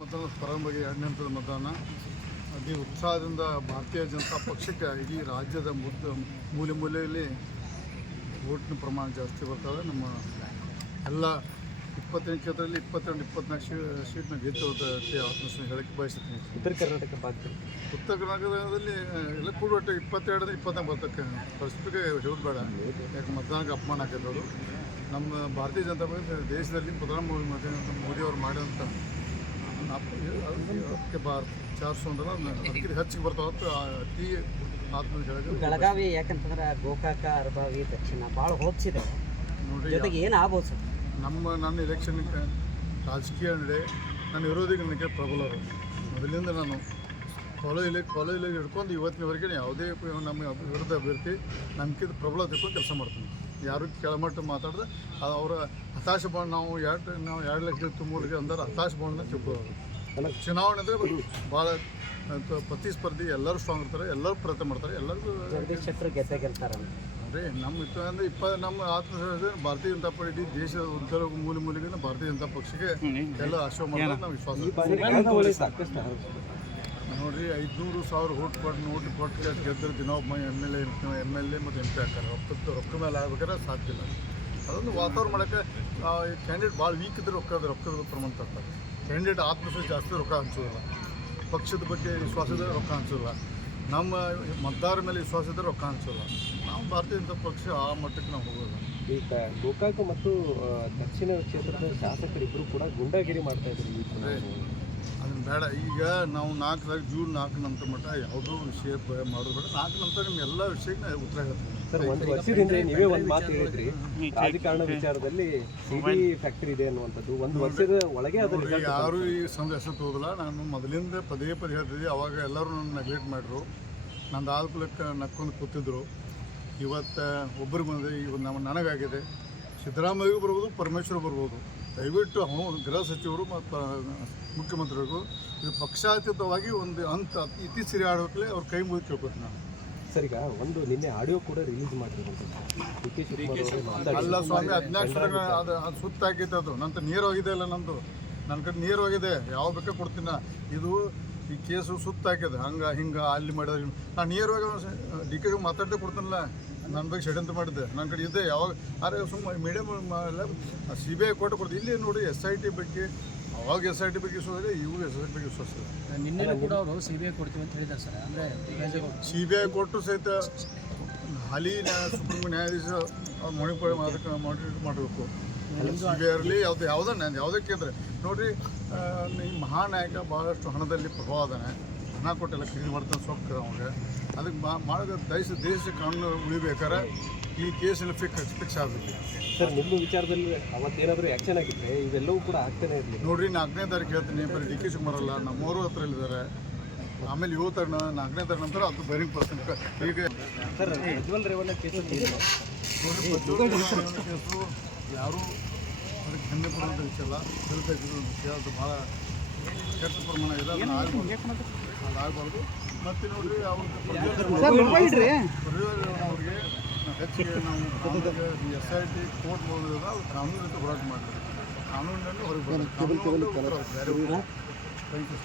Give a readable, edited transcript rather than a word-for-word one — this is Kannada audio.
मतदान ಪ್ರಾರಂಭವಾಗಿ 2ನೇ ಹಂತದ ಮತದಾನ ಅತಿ ಉತ್ಸಾಹದಿಂದ ಭಾರತೀಯ ಜನತಾ ಪಕ್ಷಕ್ಕೆ ಇಡೀ ರಾಜ್ಯದ ಮೂಲೆ ಮೂಲೆಯಲ್ಲಿ ವೋಟ್ನ ಪ್ರಮಾಣ ಜಾಸ್ತಿ ಬರ್ತದೆ. ನಮ್ಮ ಎಲ್ಲ 28 ಕ್ಷೇತ್ರದಲ್ಲಿ 22-24 ಸೀಟ್ನ ಗೆದ್ದು ಆತ್ಮವಿಶ್ವಾಸ ಹೇಳಕ್ಕೆ ಬಯಸುತ್ತೀನಿ. ಉತ್ತರ ಕರ್ನಾಟಕದಲ್ಲಿ ಎಲ್ಲ ಕೂಡ ಒಟ್ಟು 22-24 ಬರ್ತಕ್ಕೆ ಪರಿಸ್ಥಿತಿಗೆ ಹೇಳೋದು ಬೇಡ. ಯಾಕೆ ಮತದಾನಕ್ಕೆ ಅಪಮಾನ ಹಾಕಿದವರು ನಮ್ಮ ಭಾರತೀಯ ಜನತಾ ಪಕ್ಷ ದೇಶದಲ್ಲಿ ಪ್ರಧಾನಮಂತ್ರಿ ಮೋದಿಯವರು ಮಾಡಿದಂಥ ಅದಕ್ಕೆ ಭಾರತ 400 ಅದಕ್ಕೆ ಹೆಚ್ಚಿಗೆ ಬರ್ತಾವ ಅತಿ ಆತ್ಮವಿಶ್ವಾಸ. ಬೆಳಗಾವಿ ಯಾಕಂತಂದ್ರೆ ಗೋಕಾಕ ಅರಬಾವಿ ದಕ್ಷಿಣ ಭಾಳ ಹೋಪ್ಸಿದೆ ನೋಡಿ. ಜೊತೆಗೆ ಏನು ಆಗ್ಬೋದು ಸರ್? ನನ್ನ ಎಲೆಕ್ಷನ್ಗೆ ರಾಜಕೀಯ ನಡೆ ನನ್ನ ವಿರೋಧಿಗಳಿಗೆ ಪ್ರಬಲರು. ಮೊದಲಿಂದ ನಾನು ಕಾಲೇಜಲ್ಲಿ ಹಿಡ್ಕೊಂಡು ಇವತ್ತಿನವರೆಗೆ ಯಾವುದೇ ನಮ್ಮ ವಿರುದ್ಧ ಅಭ್ಯರ್ಥಿ ನಂಬಿಕೆ ಪ್ರಬಲ ತಿಳ್ಕೊಂಡು ಕೆಲಸ ಮಾಡ್ತೀನಿ. ಯಾರು ಕೆಳಮಟ್ಟ ಮಾತಾಡಿದ್ರೆ ಅದು ಅವರ ಹತಾಶ ಬಾಂಡ್ ನಾವು 2 ಲಕ್ಷ ತುಂಬಲಿಗೆ ಅಂದ್ರೆ ಹತಾಶ ಬಾಂಡ್ನ ತಿಳ್ಕೊಳ್ಳೋದು. ಚುನಾವಣೆ ಅಂದರೆ ಭಾಳ ಪ್ರತಿಸ್ಪರ್ಧಿ ಎಲ್ಲರೂ ಸ್ಟ್ರಾಂಗ್ ಇರ್ತಾರೆ, ಎಲ್ಲರೂ ಪ್ರಯತ್ನ ಮಾಡ್ತಾರೆ, ಎಲ್ಲರಿಗೂ ಗೆಲ್ತಾರೆ. ಅಂದರೆ ನಮ್ಮ ಅಂದರೆ ನಮ್ಮ ಆತ್ಮವಿಶ್ವಾಸ ಭಾರತೀಯ ಜನತಾ ಪಾರ್ಟಿ ಇಡೀ ದೇಶದ ಉತ್ತರ ಮೂಲೆಗೆ ಭಾರತೀಯ ಜನತಾ ಪಕ್ಷಕ್ಕೆ ಎಲ್ಲ ಆಶ್ರಯ ಮಾಡೋದು ನಾವು ವಿಶ್ವಾಸ. ನೋಡಿರಿ, 500,000 ನೋಟ್ ಕೊಟ್ಟು ಗೆದ್ದರೆ ದಿನೊಬ್ಬ ಎಮ್ ಎಲ್ ಎ ಮತ್ತು MP ಹಾಕಾರ ರೊಕ್ಕ ಮೇಲೆ ಆಗ್ಬೇಕಾದ್ರೆ ಸಾಧ್ಯ ಇಲ್ಲ. ಅದೊಂದು ವಾತಾವರಣ ಮಾಡೋಕ್ಕೆ ಕ್ಯಾಂಡಿಡೇಟ್ ಭಾಳ ವೀಕ್ ಇದ್ದರೆ ರೊಕ್ಕದ ಪ್ರಮಾಣ ತರ್ತಾರೆ. ಕ್ಯಾಂಡಿಡೇಟ್ ಆತ್ಮವಿಶ್ವಾಸ ಜಾಸ್ತಿ ರೊಕ್ಕ ಹಂಚೋದಿಲ್ಲ, ಪಕ್ಷದ ಬಗ್ಗೆ ವಿಶ್ವಾಸ ಇದ್ದರೆ ರೊಕ್ಕ ಹಂಚೋಲ್ಲ, ನಮ್ಮ ಮತದಾರರ ಮೇಲೆ ವಿಶ್ವಾಸ ಇದ್ದರೆ ರೊಕ್ಕ ಹಂಚೋಲ್ಲ. ನಾವು ಭಾರತೀಯ ಜನತಾ ಪಕ್ಷ ಆ ಮಟ್ಟಕ್ಕೆ ನಾವು ಹೋಗೋದು. ಈಗ ಗೋಕಾಕ ಮತ್ತು ದಕ್ಷಿಣ ಕ್ಷೇತ್ರದ ಶಾಸಕರಿಬ್ಬರು ಕೂಡ ಗುಂಡಾಗಿರಿ ಮಾಡ್ತಾ ಇದ್ದಾರೆ. ಅದನ್ನು ಬೇಡ. ಈಗ ನಾವು ಜೂನ್ 4 ನಂತರ ಮಟ್ಟ ಯಾವುದೋ ವಿಷಯ ಮಾಡೋದು ಬೇಡ. 4 ನಂತರ ನಿಮ್ಮ ಎಲ್ಲ ವಿಷಯಕ್ಕೆ ಉತ್ತರ ಹೇಳ್ತೀನಿ. ಸರ್, ಒಂದು ವರ್ಷದಿಂದ ನೀವೇ ಒಂದು ಮಾತು ಹೇಳಿದ್ರಿ, ರಾಜಕಾರಣ ವಿಚಾರದಲ್ಲಿ ಸಿಡಿ ಫ್ಯಾಕ್ಟರಿ ಇದೆ ಅನ್ನುವಂಥದ್ದು. ಒಂದು ವರ್ಷದ ಒಳಗೆ ಅದು ಯಾರು ಈ ಸಂದೇಶ ಹೋಗಲ್ಲ. ನಾನು ಮೊದಲಿಂದ ಪದೇ ಹೇಳ್ತಿದ್ದೆ. ಅವಾಗ ಎಲ್ಲರೂ ನನ್ನ ನೆಗ್ಲೆಕ್ಟ್ ಮಾಡಿದ್ರು. ನಂದು ಆಲ್ಕುಲಕ್ಕೆ ನಕ್ಕೊಂಡು ಕೂತಿದ್ರು. ಇವತ್ತು ಒಬ್ಬರಿಗೆ ಬಂದಿದೆ, ಇವತ್ತು ನನಗಾಗಿದೆ. ಸಿದ್ದರಾಮಯ್ಯಗೂ ಬರ್ಬೋದು, ಪರಮೇಶ್ವರ್ ಬರ್ಬೋದು. ದಯವಿಟ್ಟು ಗೃಹ ಸಚಿವರು ಮತ್ತು ಮುಖ್ಯಮಂತ್ರಿಗಳಿಗೂ ಇದು ಪಕ್ಷಾತೀತವಾಗಿ ಒಂದು ಇತ್ತೀಚೆಗೆ ಆಡೋಕ್ಲೆ ಅವ್ರ ಕೈ ಮುಗಿದು ಕೇಳ್ಕೊತೀನಿ ನಾನು. ಸರ್, ಈಗ ಒಂದು ನಿನ್ನೆ ಆಡಿಯೋ ಕೂಡ ರಿಲೀಸ್ ಮಾಡಿರುವಂಥದ್ದು. ಅಲ್ಲ ಸ್ವಾಮಿ, 14 ಅದು ಸುತ್ತಾಕೈತೆ. ಅದು ನಂತರ ನೇರವಾಗಿದೆ. ಅಲ್ಲ, ನನ್ನ ಕಡೆ ನೇರವಾಗಿದೆ. ಯಾವ ಬೇಕಾ ಕೊಡ್ತೀನಿ. ಇದು ಈ ಕೇಸು ಸುತ್ತಾಕಿದೆ. ಹಿಂಗೆ ಅಲ್ಲಿ ಮಾಡಿದ್ರೆ ನಾನು ನೇರವಾಗಿ DK ಮಾತಾಡದೆ ಕೊಡ್ತೀನಲ್ಲ. ನನ್ನ ಬಗ್ಗೆ ಷಡ್ಯಂತ್ರ ಮಾಡಿದ್ದೆ. ನನ್ನ ಕಡೆ ಇದೆ. ಯಾವಾಗ ಆದರೆ ಸುಮ್ಮನೆ ಮೀಡಿಯಮ್ ಎಲ್ಲ CBI ಕೊಟ್ಟು ಕೊಡ್ತೀವಿ. ಇಲ್ಲಿ ನೋಡಿ, SIT ಬಗ್ಗೆ ಅವಾಗ SIT ಬಗ್ಗೆ ವಿಶ್ವಾಸ ಇದೆ, ಇವಾಗ SIT ಬಗ್ಗೆ ವಿಶ್ವಾಸ ಇದೆ. ನಿನ್ನೆ ಕೂಡ ಅವರು CBI ಕೊಡ್ತೀವಿ ಅಂತ ಹೇಳಿದ್ದಾರೆ ಸರ್. ಅಂದರೆ CBI ಕೊಟ್ಟು ಸಹಿತ ಹಾಲಿ ಸುಪ್ರೀಂ ನ್ಯಾಯಾಧೀಶ ಮಾನಿಟರ್ ಮಾಡಬೇಕು. CBI ಇರಲಿ ಯಾವುದೇ ಕೇಂದ್ರ ನೋಡಿರಿ. ಈ ಮಹಾನಾಯಕ ಭಾಳಷ್ಟು ಹಣದಲ್ಲಿ ಪ್ರಭಾವ ಅದಾನೆ. ಹಣ ಕೊಟ್ಟೆಲ್ಲ ಖರೀದಿ ಮಾಡ್ತಾನೆ ಸೊಕ್ಕ ಅವಾಗ. ಅದಕ್ಕೆ ಮಾಡೋದು ದೇಶ ಕಾನೂನು ಉಳಿಬೇಕಾದ್ರೆ ಈ ಕೇಸಲ್ಲಿ ಫಿಕ್ಸ್ ಆಗಬೇಕು. ಸರ್, ನಿಮ್ಮ ವಿಚಾರದಲ್ಲಿ ಅವತ್ತೇನಾದರೂ ಆ್ಯಕ್ಷನ್ ಆಗಿದ್ರೆ ಇವೆಲ್ಲವೂ ಕೂಡ ಆಗ್ತಾನೆ ಇರಲಿ. ನೋಡಿರಿ, 4ನೇ ತಾರೀಕು ಹೇಳ್ತೀನಿ. ಬರೀ DK ಶಿವಕುಮಾರ್ ಅಲ್ಲ, ನಮ್ಮವರು ಹತ್ರ ಇದ್ದಾರೆ. ಆಮೇಲೆ 4ನೇ ತಾರೀಕು ನಂತರ ಅದು ಬೈರಿಂಗ್ ಪರ್ಸೆಂಟ್ ಈಗ ಸರ್ ಪ್ರಜ್ವಲ್ ರೇವಣ್ಣ ಕೇಸು ಯಾರೂ ಅದಕ್ಕೆ ಹೆಮ್ಮೆ ಪಡುವಂಥ ವಿಷಯ ಅಲ್ಲ. ತಿಳಿದಿರೋ ವಿಷಯ. ಅದು ಭಾಳ ಕೆಟ್ಟ ಪ್ರಮಾಣ ಇದೆ. ಅದಾಗಬಾರ್ದು. ಮತ್ತು ನೋಡಿರಿ, ಅವ್ರಿಗೆ ಹೆಚ್ಚಿಗೆ ನಾವು SIT ಕೋರ್ಟ್ ಹೋಗೋದ್ರಿಂದ ಅದು ಕಾನೂನಿನ ಹೋರಾಟ ಮಾಡ್ತಾರೆ. ಕಾನೂನಿನಲ್ಲಿ ಹೊರಗೆ ಬರೋದು. Thank you.